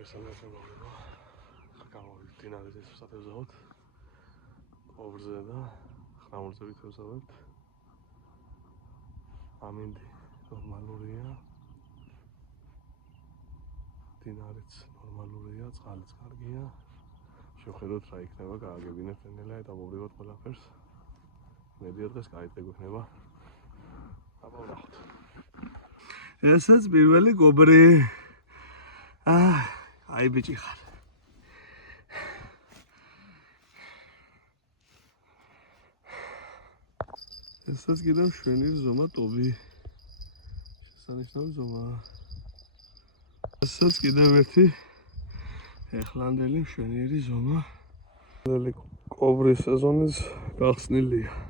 მესამეა გამოვიდით დინარეთის სათევზაოდ ობრზე და ხრამულზე ვითევზავებთ. ამინდი ნორმალურია, დინარიც ნორმალურია, წყალიც კარგია. შევხედოთ რა იქნება, გააგებინებთ ნელა ეტაპობრივად ყველაფერს. მედია დღეს კაი გვექნება. აბა ვნახოთ. ესაც პირველი გობრი. აი ბიჭი ხარ. ესაც კიდევ შვენიერი ზომა ტობი. შესანიშნავი ზომა. ესაც კიდევ ერთი ეხლანდელი შვენიერი ზომა. კობრის სეზონის გახსნილია.